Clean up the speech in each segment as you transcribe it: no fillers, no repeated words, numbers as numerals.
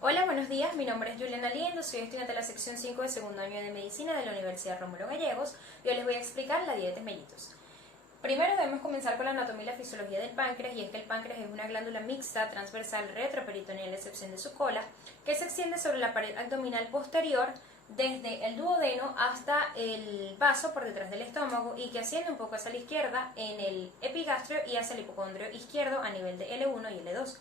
Hola, buenos días. Mi nombre es Juliana Liendo, soy estudiante de la sección 5 de segundo año de Medicina de la Universidad Rómulo Gallegos y hoy les voy a explicar la diabetes mellitus. Primero debemos comenzar con la anatomía y la fisiología del páncreas, y es que el páncreas es una glándula mixta transversal retroperitoneal a excepción de su cola, que se extiende sobre la pared abdominal posterior desde el duodeno hasta el vaso por detrás del estómago y que asciende un poco hacia la izquierda en el epigastrio y hacia el hipocondrio izquierdo a nivel de L1 y L2.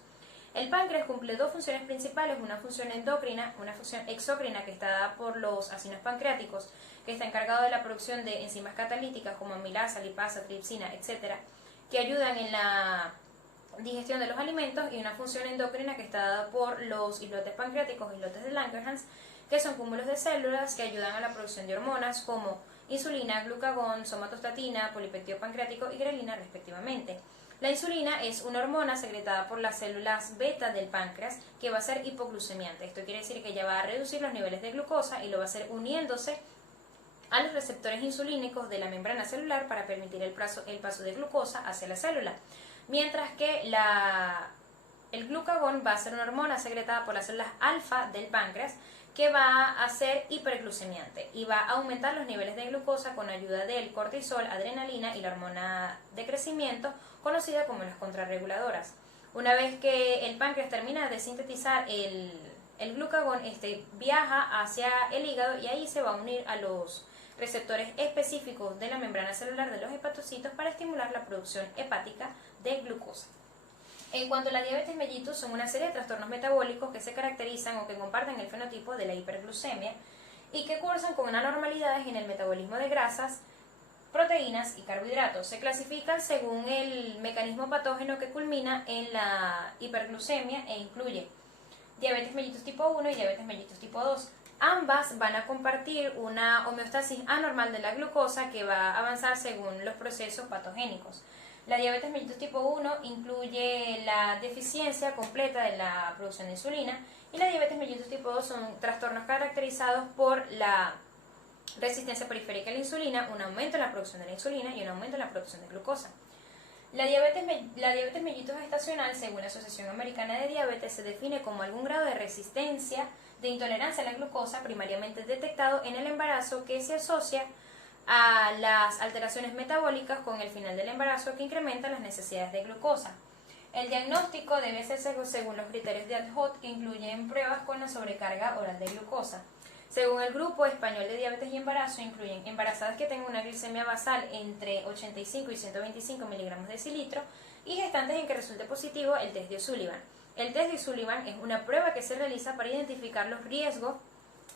El páncreas cumple dos funciones principales, una función endocrina, una función exócrina que está dada por los acinos pancreáticos, que está encargado de la producción de enzimas catalíticas como amilasa, lipasa, tripsina, etc., que ayudan en la digestión de los alimentos, y una función endocrina que está dada por los islotes pancreáticos, islotes de Langerhans, que son cúmulos de células que ayudan a la producción de hormonas como insulina, glucagón, somatostatina, polipéptido pancreático y grelina respectivamente. La insulina es una hormona secretada por las células beta del páncreas que va a ser hipoglucemiante. Esto quiere decir que ella va a reducir los niveles de glucosa y lo va a hacer uniéndose a los receptores insulínicos de la membrana celular para permitir el paso de glucosa hacia la célula. Mientras que el glucagón va a ser una hormona secretada por las células alfa del páncreas que va a ser hiperglucemiante y va a aumentar los niveles de glucosa con ayuda del cortisol, adrenalina y la hormona de crecimiento conocida como las contrarreguladoras. Una vez que el páncreas termina de sintetizar el glucagón, este viaja hacia el hígado y ahí se va a unir a los receptores específicos de la membrana celular de los hepatocitos para estimular la producción hepática de glucosa. En cuanto a la diabetes mellitus, son una serie de trastornos metabólicos que se caracterizan o que comparten el fenotipo de la hiperglucemia y que cursan con anormalidades en el metabolismo de grasas, proteínas y carbohidratos. Se clasifican según el mecanismo patógeno que culmina en la hiperglucemia e incluye diabetes mellitus tipo 1 y diabetes mellitus tipo 2. Ambas van a compartir una homeostasis anormal de la glucosa que va a avanzar según los procesos patogénicos. La diabetes mellitus tipo 1 incluye la deficiencia completa de la producción de insulina, y la diabetes mellitus tipo 2 son trastornos caracterizados por la resistencia periférica a la insulina, un aumento en la producción de la insulina y un aumento en la producción de glucosa. La diabetes mellitus gestacional, según la Asociación Americana de Diabetes, se define como algún grado de resistencia de intolerancia a la glucosa primariamente detectado en el embarazo que se asocia a las alteraciones metabólicas con el final del embarazo que incrementan las necesidades de glucosa. El diagnóstico debe hacerse según los criterios de ADHOT, que incluyen pruebas con la sobrecarga oral de glucosa. Según el Grupo Español de Diabetes y Embarazo, incluyen embarazadas que tengan una glicemia basal entre 85 y 125 miligramos de decilitro y gestantes en que resulte positivo el test de O'Sullivan. El test de O'Sullivan es una prueba que se realiza para identificar los riesgos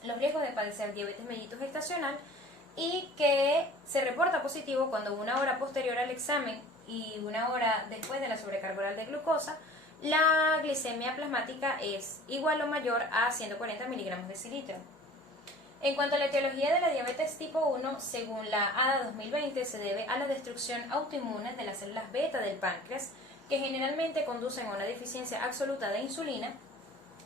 de padecer diabetes mellitus gestacional y que se reporta positivo cuando una hora posterior al examen y una hora después de la sobrecarga oral de glucosa, la glicemia plasmática es igual o mayor a 140 miligramos de decilitro. En cuanto a la etiología de la diabetes tipo 1, según la ADA 2020, se debe a la destrucción autoinmune de las células beta del páncreas, que generalmente conducen a una deficiencia absoluta de insulina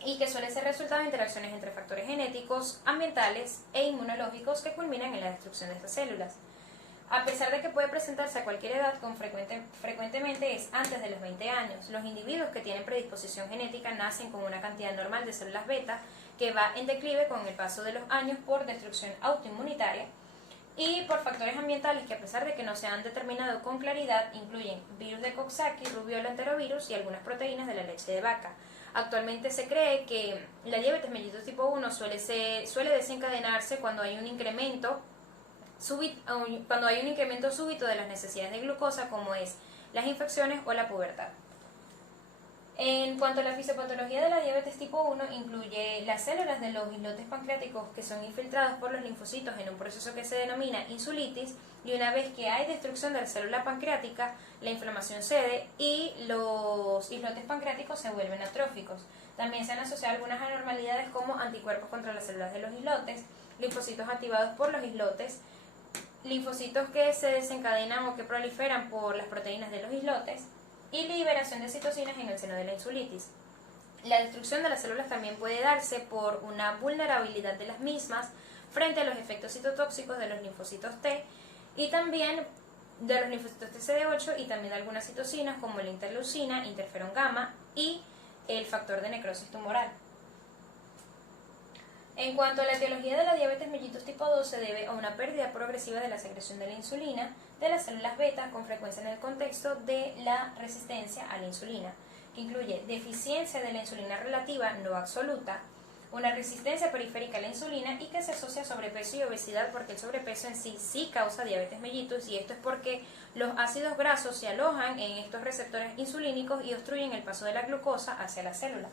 y que suele ser resultado de interacciones entre factores genéticos, ambientales e inmunológicos que culminan en la destrucción de estas células. A pesar de que puede presentarse a cualquier edad, frecuentemente es antes de los 20 años. Los individuos que tienen predisposición genética nacen con una cantidad normal de células beta que va en declive con el paso de los años por destrucción autoinmunitaria y por factores ambientales que, a pesar de que no se han determinado con claridad, incluyen virus de Coxsackie, rubiola enterovirus y algunas proteínas de la leche de vaca. Actualmente se cree que la diabetes mellitus tipo 1 suele desencadenarse cuando hay un incremento súbito de las necesidades de glucosa, como es las infecciones o la pubertad. En cuanto a la fisiopatología de la diabetes tipo 1, incluye las células de los islotes pancreáticos que son infiltrados por los linfocitos en un proceso que se denomina insulitis, y una vez que hay destrucción de la célula pancreática, la inflamación cede y los islotes pancreáticos se vuelven atróficos. También se han asociado algunas anormalidades como anticuerpos contra las células de los islotes, linfocitos activados por los islotes, linfocitos que se desencadenan o que proliferan por las proteínas de los islotes, y liberación de citocinas en el seno de la insulitis. La destrucción de las células también puede darse por una vulnerabilidad de las mismas frente a los efectos citotóxicos de los linfocitos T y también de los linfocitos TCD8 y también de algunas citocinas como la interleucina, interferón gamma y el factor de necrosis tumoral. En cuanto a la etiología de la diabetes mellitus tipo 2, se debe a una pérdida progresiva de la secreción de la insulina de las células beta, con frecuencia en el contexto de la resistencia a la insulina, que incluye deficiencia de la insulina relativa no absoluta, una resistencia periférica a la insulina y que se asocia a sobrepeso y obesidad, porque el sobrepeso en sí causa diabetes mellitus, y esto es porque los ácidos grasos se alojan en estos receptores insulínicos y obstruyen el paso de la glucosa hacia la célula.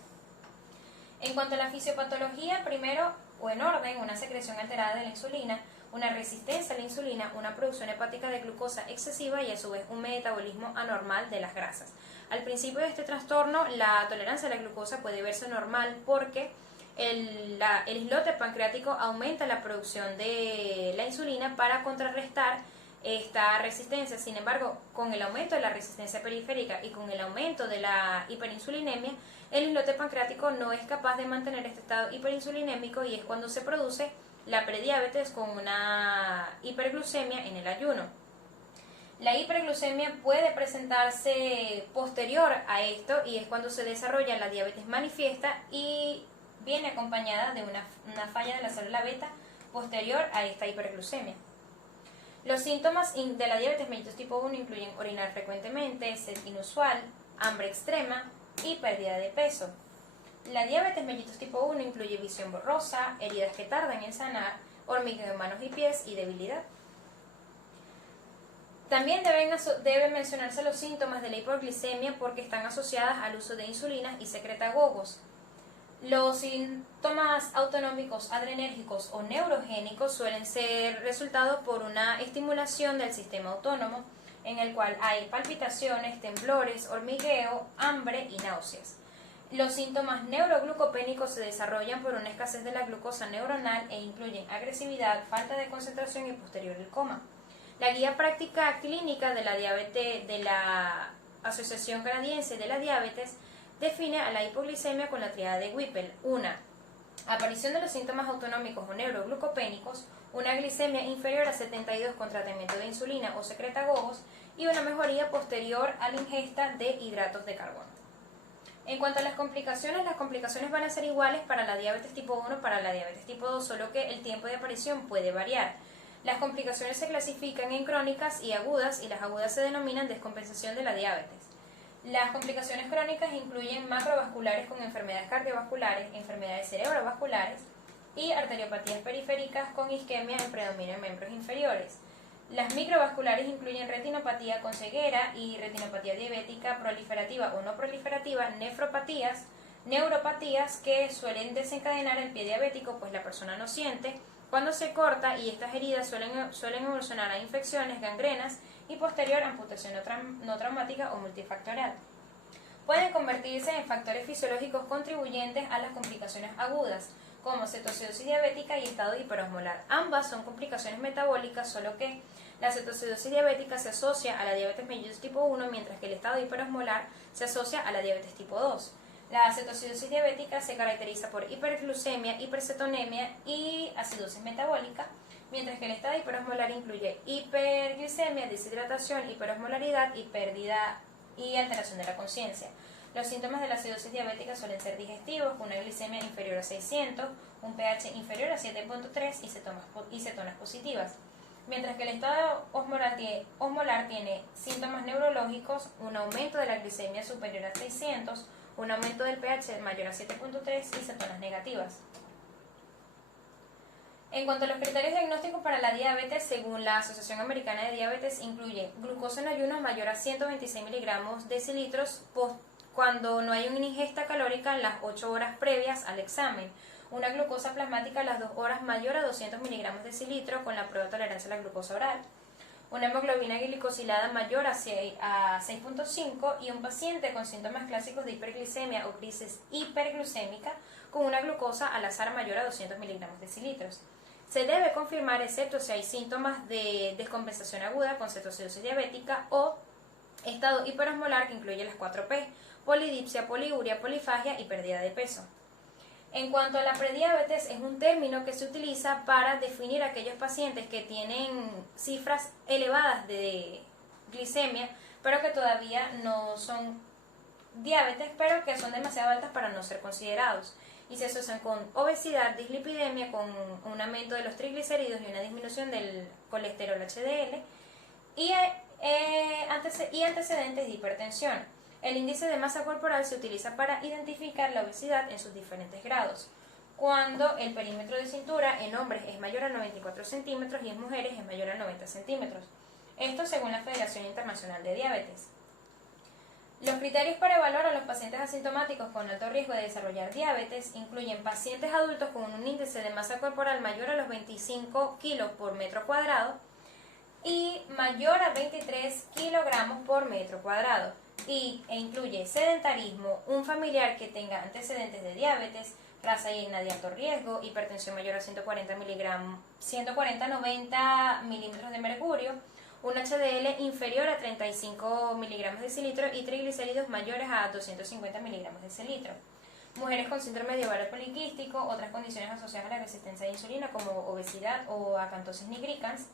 En cuanto a la fisiopatología, primero o en orden, una secreción alterada de la insulina, una resistencia a la insulina, una producción hepática de glucosa excesiva y a su vez un metabolismo anormal de las grasas. Al principio de este trastorno, la tolerancia a la glucosa puede verse normal porque el islote pancreático aumenta la producción de la insulina para contrarrestar esta resistencia. Sin embargo, con el aumento de la resistencia periférica y con el aumento de la hiperinsulinemia, el islote pancreático no es capaz de mantener este estado hiperinsulinémico, y es cuando se produce la prediabetes con una hiperglucemia en el ayuno. La hiperglucemia puede presentarse posterior a esto, y es cuando se desarrolla la diabetes manifiesta y viene acompañada de una falla de la célula beta posterior a esta hiperglucemia. Los síntomas de la diabetes mellitus tipo 1 incluyen orinar frecuentemente, sed inusual, hambre extrema y pérdida de peso. La diabetes mellitus tipo 1 incluye visión borrosa, heridas que tardan en sanar, hormigueo en manos y pies y debilidad. También deben mencionarse los síntomas de la hipoglicemia, porque están asociadas al uso de insulina y secretagogos. Los síntomas autonómicos, adrenérgicos o neurogénicos suelen ser resultado por una estimulación del sistema autónomo, en el cual hay palpitaciones, temblores, hormigueo, hambre y náuseas. Los síntomas neuroglucopénicos se desarrollan por una escasez de la glucosa neuronal e incluyen agresividad, falta de concentración y posterior el coma. La guía práctica clínica de la diabetes de la Asociación Canadiense de la Diabetes define a la hipoglicemia con la tríada de Whipple: 1. Aparición de los síntomas autonómicos o neuroglucopénicos, una glicemia inferior a 72 con tratamiento de insulina o secretagogos y una mejoría posterior a la ingesta de hidratos de carbono. En cuanto a las complicaciones van a ser iguales para la diabetes tipo 1 para la diabetes tipo 2, solo que el tiempo de aparición puede variar. Las complicaciones se clasifican en crónicas y agudas, y las agudas se denominan descompensación de la diabetes. Las complicaciones crónicas incluyen macrovasculares con enfermedades cardiovasculares, enfermedades cerebrovasculares y arteriopatías periféricas con isquemia en predominio en miembros inferiores. Las microvasculares incluyen retinopatía con ceguera y retinopatía diabética proliferativa o no proliferativa, nefropatías, neuropatías que suelen desencadenar el pie diabético, pues la persona no siente cuando se corta, y estas heridas suelen evolucionar a infecciones, gangrenas y posterior amputación no traumática o multifactorial. Pueden convertirse en factores fisiológicos contribuyentes a las complicaciones agudas, como cetoacidosis diabética y estado hiperosmolar. Ambas son complicaciones metabólicas, solo que la cetoacidosis diabética se asocia a la diabetes mellitus tipo 1, mientras que el estado hiperosmolar se asocia a la diabetes tipo 2. La cetoacidosis diabética se caracteriza por hiperglucemia, hipercetonemia y acidosis metabólica, mientras que el estado hiperosmolar incluye hiperglicemia, deshidratación, hiperosmolaridad y pérdida y alteración de la conciencia. Los síntomas de la acidosis diabética suelen ser digestivos, con una glicemia inferior a 600, un pH inferior a 7.3 y cetonas positivas. Mientras que el estado osmolar tiene síntomas neurológicos, un aumento de la glicemia superior a 600, un aumento del pH mayor a 7.3 y cetonas negativas. En cuanto a los criterios diagnósticos para la diabetes, según la Asociación Americana de Diabetes, incluye glucosa en ayunos mayor a 126 miligramos decilitros cuando no hay una ingesta calórica en las 8 horas previas al examen, una glucosa plasmática a las 2 horas mayor a 200 miligramos decilitro con la prueba de tolerancia a la glucosa oral, una hemoglobina glicosilada mayor a 6.5 y un paciente con síntomas clásicos de hiperglicemia o crisis hiperglucémica con una glucosa al azar mayor a 200 miligramos decilitros. Se debe confirmar excepto si hay síntomas de descompensación aguda con cetoacidosis diabética o estado hiperosmolar, que incluye las 4P, polidipsia, poliuria, polifagia y pérdida de peso. En cuanto a la prediabetes, es un término que se utiliza para definir a aquellos pacientes que tienen cifras elevadas de glicemia, pero que todavía no son diabetes, pero que son demasiado altas para no ser considerados. y se asocian con obesidad, dislipidemia, con un aumento de los triglicéridos y una disminución del colesterol HDL y antecedentes de hipertensión. El índice de masa corporal se utiliza para identificar la obesidad en sus diferentes grados. Cuando el perímetro de cintura en hombres es mayor a 94 centímetros y en mujeres es mayor a 90 centímetros. Esto según la Federación Internacional de Diabetes. Los criterios para evaluar a los pacientes asintomáticos con alto riesgo de desarrollar diabetes incluyen pacientes adultos con un índice de masa corporal mayor a los 25 kilos por metro cuadrado y mayor a 23 kilogramos por metro cuadrado, e incluye sedentarismo, un familiar que tenga antecedentes de diabetes, raza digna de alto riesgo, hipertensión mayor a 140-90 milímetros de mercurio, un HDL inferior a 35 miligramos de decilitro y triglicéridos mayores a 250 miligramos de decilitro. Mujeres con síndrome de ovario poliquístico, otras condiciones asociadas a la resistencia a la insulina como obesidad o acantosis nigricans,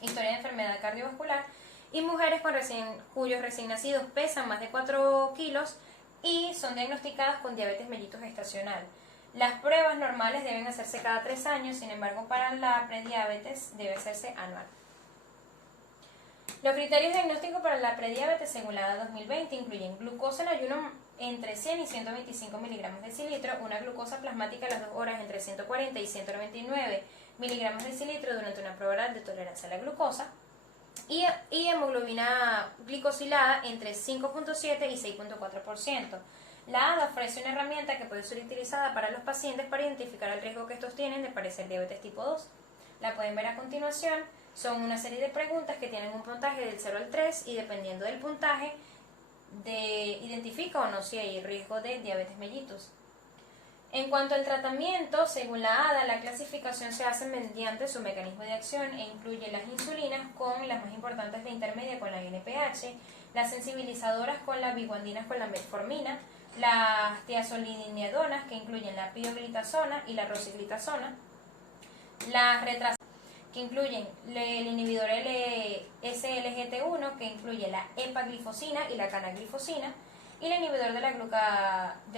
historia de enfermedad cardiovascular, y mujeres cuyos recién nacidos pesan más de 4 kilos y son diagnosticadas con diabetes mellitus gestacional. Las pruebas normales deben hacerse cada 3 años, sin embargo para la prediabetes debe hacerse anual. Los criterios diagnósticos para la prediabetes según la ADA 2020 incluyen glucosa en ayuno entre 100 y 125 miligramos de decilitro, una glucosa plasmática a las 2 horas entre 140 y 199 miligramos de decilitro durante una prueba oral de tolerancia a la glucosa, y hemoglobina glicosilada entre 5.7 y 6.4%. La ADA ofrece una herramienta que puede ser utilizada para los pacientes para identificar el riesgo que estos tienen de padecer diabetes tipo 2. La pueden ver a continuación. Son una serie de preguntas que tienen un puntaje del 0 al 3 y dependiendo del puntaje identifica o no si hay riesgo de diabetes mellitus. En cuanto al tratamiento, según la ADA, la clasificación se hace mediante su mecanismo de acción e incluye las insulinas con las más importantes de intermedia con la NPH, las sensibilizadoras con la biguandinas con la metformina, las tiazolinidonas que incluyen la pioglitazona y la rosiglitazona, las retrasadoras que incluyen el inhibidor SLGT1 que incluye la epaglifosina y la canaglifosina, y el inhibidor de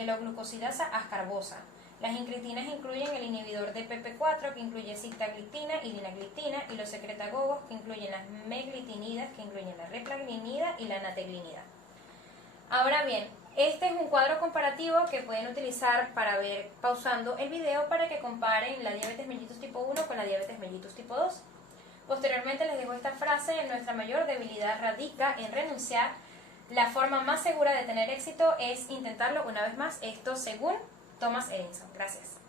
la glucosidasa ascarbosa. Las incretinas incluyen el inhibidor de PP4 que incluye sitagliptina y dinagliptina, y los secretagogos que incluyen las meglitinidas que incluyen la replaglinida y la nateglinida. Ahora bien, este es un cuadro comparativo que pueden utilizar para ver pausando el video para que comparen la diabetes mellitus tipo 1 con la diabetes mellitus tipo 2. Posteriormente les dejo esta frase: nuestra mayor debilidad radica en renunciar. La forma más segura de tener éxito es intentarlo una vez más. Esto según Thomas Edison. Gracias.